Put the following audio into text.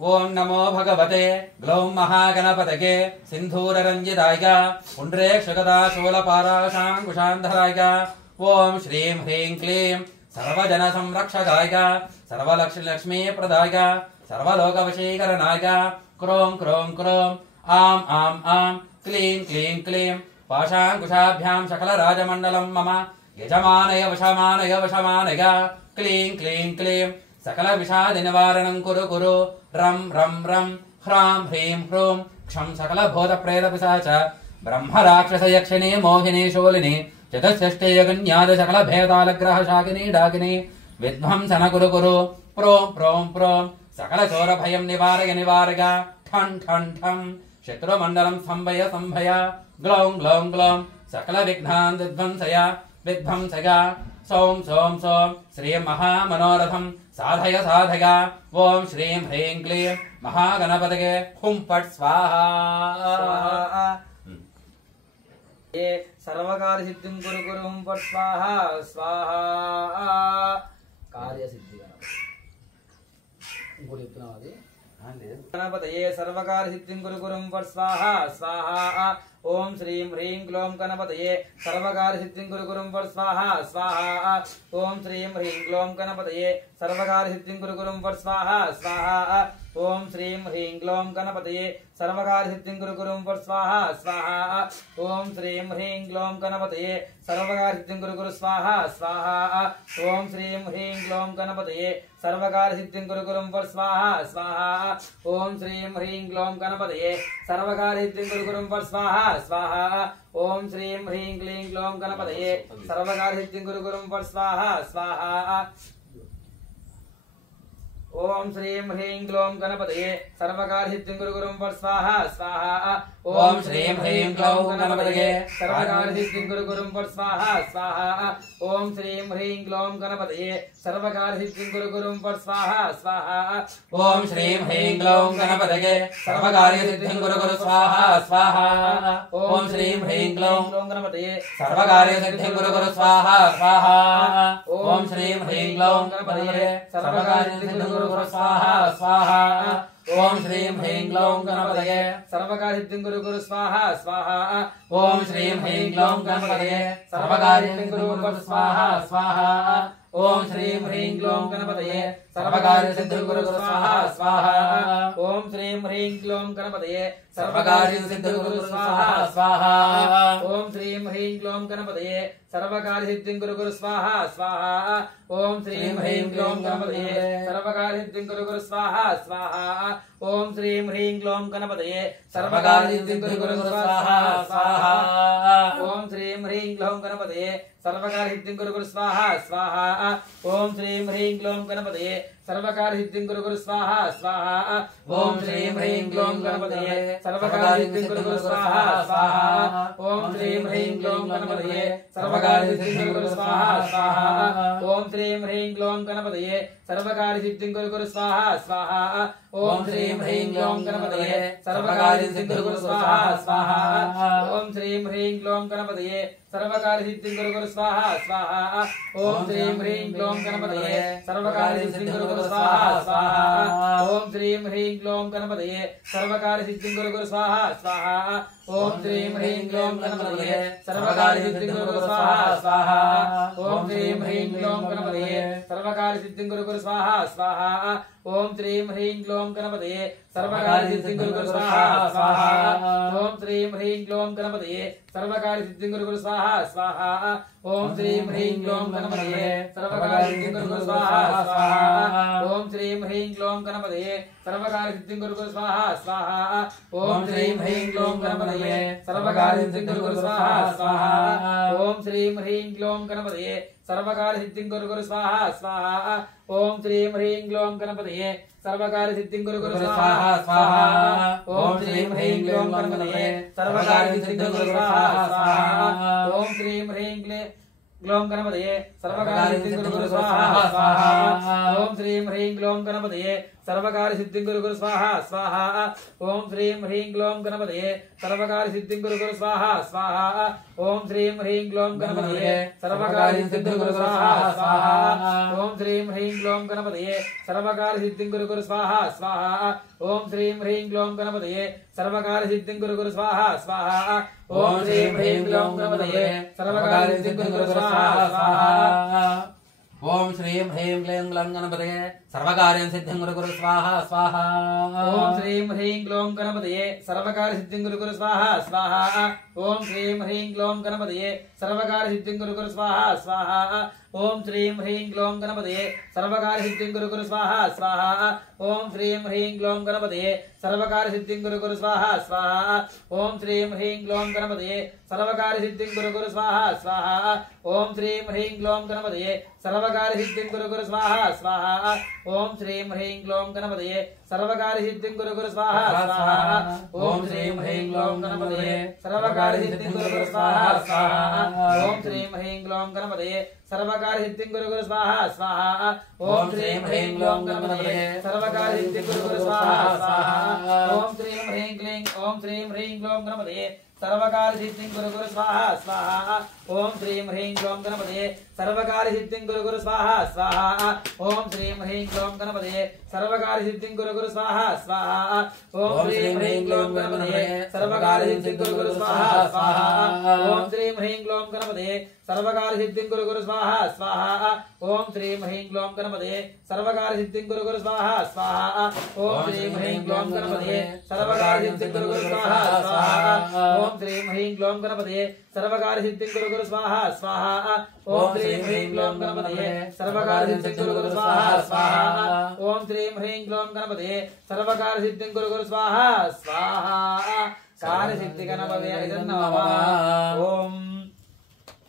ओम नमो भगवते ग्लौं महागणपतये सिंधूररंजिताय पुण्ड्रेक्षगदाशूलपाराशाङ्कुशान्धराय ओम श्रीं ह्रीं क्लीं सर्वजनसंरक्षकाय सर्वलक्ष्मीप्रदाय सर्वलोकवशीकरणाय क्रों क्रों क्रों आं आं आं क्लीं क्लीं क्लीं पाशाङ्कुशाभ्यां सकलराजमण्डलं मम यजमानय वशमानय वशमानय क्लीं क्लीं क्लीं सकल विषाद निवारणं कुरु कुरु रं रं रं ह्रां ह्रीं ह्रूं क्षं सकल भूत प्रेत पिशाच ब्रह्म राक्षस यक्षिणी मोहिनी शूलिनी चतुष्षष्टियगन्याद सकल भेदालग्रह शाकिनी डाकिनी विध्वंसन कुरु कुरु प्रों प्रों प्रों सकल चोर भयं निवारय निवारय ठं ठं ठं शत्रुमण्डलं संभय संभय ग्लौं ग्लौं ग्लौं सकल विघ्नान् विध्वंसय विध्वंसय सौं सौं सौं श्रीं महामनोरथं साधय साधय ओम श्रीं ह्रीं क्लीं महागणपतये हुं फट् स्वाहा ये सर्वकार्यसिद्धिं कुरु कुरु हुं फट् स्वाहा स्वाहा कार्यसिद्धि गणपतये सर्वकार्यसिद्धिं कुरु कुरु हुं फट् स्वाहा स्वाहा ओम श्रीं ह्रीं क्लों गणपतये सर्वकार्यसिद्धिं कुरु कुरु हुं फट् स्वाहा स्वाहा ओम श्रीं ह्रीं क्लों गणपतये सर्वकार्यसिद्धिं कुरु कुरु हुं फट् स्वाहा स्वाहा ओम श्रीं ह्रीं क्लों गणपतये सर्वकार्यसिद्धिं कुरु कुरु हुं फट् स्वाहा स्वाहा ओम श्रीं ह्रीं क्लों गणपतये सर्वकार्यसिद्धिं कुरु कुरु स्वाहा स्वाहा ओम श्रीं ह्रीं क्लों गणपतये सर्वकार्यसिद्धिं कुरु कुरु हुं फट् स्वाहा स्वाहा ओम श्रीं ह्रीं क्लों गणपतये सर्वकार्यसिद्धिं कुरु कुरु हुं फट् स्वाहा स्वाहा ओम श्रीं ह्रीं क्लीं क्लों गणपतये सर्वकार्यसिद्धिं कुरु कुरु हुं फट् स्वाहा स्वाहा ओम श्रीं ह्रीं क्लों गणपतये सर्वकार्यसिद्धिं कुरु कुरु हुं फट् स्वाहा स्वाहा ओम श्रीं ह्रीं क्लौं गणपतये सर्वकार्यसिद्धिं कुरु कुरु हुं फट् स्वाहा स्वाहा ओम श्रीं ह्रीं क्लों गणपतये सर्वकार्यसिद्धिं कुरु कुरु हुं फट् स्वाहा स्वाहा ओम श्रीं ह्रीं क्लौं गणपतये सर्वकार्यसिद्धिं कुरु कुरु स्वाहा स्वाहा ओम श्रीं ह्रीं क्लौं गणपतये सर्वकार्यसिद्धिं कुरु कुरु स्वाहा स्वाहा ओम श्रीं ह्रीं क्लौं गणपतये सर्वकार्यसिद्धिं कुरु कुरु स्वाहा स्वाहा ओम श्रीं ह्रीं क्लौं गणपतये सर्वकार्यसिद्धिं कुरु कुरु स्वाहा स्वाहा ओम श्रीं ह्रीं क्लौं गणपतये सर्वकार्यसिद्धिं कुरु कुरु स्वाहा स्वाहा ओम श्रीं ह्रीं क्लौं गणपतये सर्वकार्यसिद्धिं कुरु कुरु स्वाहा स्वाहा ओम श्रीं ह्रीं क्लौं गणपतये सर्वकार्यसिद्धिं कुरु कुरु स्वाहा स्वाहा ओम श्रीं ह्रीं क्लौं गणपतये सर्वकार्यसिद्धिं कुरु कुरु स्वाहा स्वाहा ओम श्रीं ह्रीं क्लौं गणपतये सर्वकार्यसिद्धिं कुरु कुरु स्वाहा स्वाहा ओम श्रीं ह्रीं क्लौं गणपतये सर्वकार्यसिद्धिं कुरु कुरु स्वाहा स्वाहा ओम श्रीं ह्रीं क्लौं गणपतये सर्वकार्यसिद्धिं कुरु कुरु स्वाहा स्वाहा ओम श्रीं ह्रीं क्लौं गणपतये सर्वकार्यसिद्धिं कुरु कुरु स्वाहा स्वाहा ओम श्रीं ह्रीं क्लौं गणपतये सर्वकार्यसिद्धिं कुरु कुरु स्वाहा स्वाहा ओम श्रीं ह्रीं क्लौं गणपतये सर्वकार्यसिद्धिं कुरु कुरु स्वाहा स्वाहा ओम श्रीं ह्रीं क्लौं गणपतये सर्वकार्यसिद्धिं कुरु कुरु स्वाहा स्वाहा ओम श्रीं ह्रीं क्लौं गणपतये सर्वकार्यसिद्धिं कुरु कुरु स्वाहा स्वाहा ओम श्रीं ह्रीं क्लौं गणपतये सर्वकार्यसिद्धिं कुरु कुरु स्वाहा स्वाहा ओम श्रीं ह्रीं क्लौं गणपतये सर्वकार्यसिद्धिं कुरु कुरु स्वाहा स्वाहा ओम श्रीं ह्रीं क्लौं गणपतये सर्वकार्यसिद्धिं कुरु कुरु स्वाहा स्वाहा ओम श्रीं ह्रीं क्लौं गणपतये सर्वकार्यसिद्धिं कुरु कुरु स्वाहा स्वाहा ओम श्रीं ह्रीं क्लौं गणपतये सर्वकार्यसिद्धिं कुरु कुरु स्वाहा स्वाहा ओम श्रीं ह्रीं क्लौं गणपतये सर्वकार्यसिद्धिं कुरु कुरु स्वाहा स्वाहा ओम श्रीं ह्रीं क्लौं गणपतये सर्वकार्यसिद्धिं कुरु कुरु स्वाहा स्वाहा ओम श्रीं ह्रीं क्लौं गणपतये सर्वकार्यसिद्धिं कुरु कुरु स्वाहा स्वाहा ओम श्रीं ह्रीं क्लौं गणपतये सर्वकार्यसिद्धिं कुरु कुरु स्वाहा स्वाहा ओम श्रीं ह्रीं क्लौं गणपतये सर्वकार्यसिद्धिं कुरु कुरु स्वाहा स्वाहा ओम श्रीं ह्रीं क्लौं गणपतये सर्वकार्यसिद्धिं कुरु कुरु स्वाहा स्वाहा ओम श्रीं ह्रीं क्लौं गणपतये सर्वकार्यसिद्धिं कुरु कुरु स्वाहा स्वाहा ओम श्रीं ह्रीं क्लौं गणपतये सर्वकार्यसिद्धिं कुरु स्वाहा स्वाहा ओम श्रीं ह्रीं क्लौं गणपतये सर्वकार्यसिद्धिं कुरु गुरु स्वाहा स्वाहा ओम श्रीं ह्रीं क्लों गणपतये सर्वकार्यसिद्धिं कुरु गुरु स्वाहा स्वाहा ओम श्रीं ह्रीं क्लों गणपतये सर्वकार्यसिद्धिं कुरु गुरु स्वाहा स्वाहा ओम श्रीं ह्रीं क्लों गणपतये सर्वकार्यसिद्धिं कुरु स्वाहा स्वाहा ओम श्रीं ह्रीं क्लों गणपतये सर्वकार्यसिद्धिं कुरु गुरु स्वाहा स्वाहा ओम श्रीं ह्रीं क्लों गणपतये सर्वकार्यसिद्धिं कुरु गुरु स्वाहा स्वाहा ओम श्रीं ह्रीं क्लों गणपतये सर्वकार्यसिद्धिं कुरु गुरु स्वाहा स्वाहा ओम श्रीं ह्रीं क्लीं ग्लं गणपतये सर्वकार्यं सिद्धिं कुरु गुरु स्वाहा स्वाहा ओम श्रीं ह्रीं क्लों गणपतये सर्वकार्यसिद्धिं कुरु गुरु स्वाहा स्वाहा ओम श्रीं ह्रीं क्लों गणपतये सर्वकार्यसिद्धिं कुरु गुरु स्वाहा स्वाहा ओम श्रीं ह्रीं क्लों गणपतये सर्वकार्यसिद्धिं कुरु गुरु स्वाहा स्वाहा ओम श्रीं ह्रीं क्लों गणपतये सर्वकार्यसिद्धिं कुरु गुरु स्वाहा स्वाहा ओम श्रीं ह्रीं क्लों गणपतये सर्वकार्यसिद्धिं कुरु गुरु स्वाहा स्वाहा ओम श्रीं ह्रीं क्लों गणपतये सर्वकार्यसिद्धिं कुरु गुरु स्वाहा स्वाहा ओम श्रीं ह्रीं क्लों गणपतये सर्वकार्यसिद्धिं कुरु गुरु स्वाहा स्वाहा ओम श्रीं ह्रीं क्लों गणपतये सर्वकार्यसिद्धिं कुरु गुरु स्वाहा स्वाहा ओम श्रीं ह्रीं क्लों गणपतये सर्वकार्यसिद्धिं कुरु गुरु स्वाहा स्वाहा ओम श्रीं ह्रीं क्लों गणपतये सर्वकार्यसिद्धिं कुरु गुरु स्वाहा स्वाहा ओम श्रीं ह्रीं क्लीं ओम श्रीं ह्रीं क्लों गणपतये सर्वकार्यसिद्धिं कुरु गुरु स्वाहा स्वाहा ओम श्रीं ह्रीं क्लों गणपतये सर्वकार्यसिद्धिं कुरु गुरु स्वाहा स्वाहा ओम श्रीं ह्रीं क्लों गणपतये सर्वकार्यसिद्धिं कुरु गुरु स्वाहा स्वाहा ओम श्रीं ह्रीं क्लों गणपतये सर्वकार्यसिद्धिं कुरु गुरु स्वाहा स्वाहा ओम श्रीं ह्रीं क्लों गणपतये सर्वकार्यसिद्धिं कुरु गुरु स्वाहा स्वाहा ओम श्रीं ह्रीं क्लों गणपतये सर्वकार्यसिद्धिं कुरु गुरु स्वाहा स्वाहा ओम श्रीं ह्रीं क्लों गणपतये सर्वकार्यसिद्धिं कुरु गुरु स्वाहा स्वाहा ओम श्रीं ह्रीं क्लों गणपतये सर्वकार्यसिद्धिं कुरु गुरु स्वाहा स्वाहा ओम श्रीं ह्रीं क्लों गणपतये सर्वकार्यसिद्धिं कुरु गुरु स्वाहा स्वाहा ओम श्रीं ह्रीं क्लों गणपतये सर्वकार्यसिद्धिं कुरु गुरु स्वाहा स्वाहा कार्यसिद्धि गणपतये नमः ओम